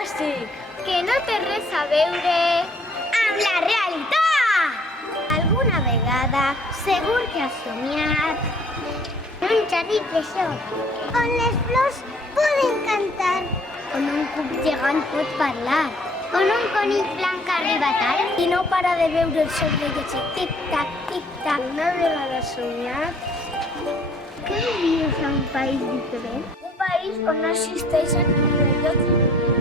fantàstic! Que no té res a veure amb la realitat! Alguna vegada segur que has somiat un jardí preciós, on les flors poden cantar, on un cuc gegant pot parlar, on un conill blanc arriba tard i no para de veure el seu rellotge tic-tac, tic-tac. Una vegada somiat, Què vivies a un país diferent? un país on no existeixen rellotges.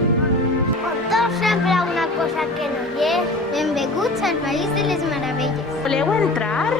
On tot sembla una cosa que no hi és. Benvinguts al País de les Meravelles. Voleu entrar?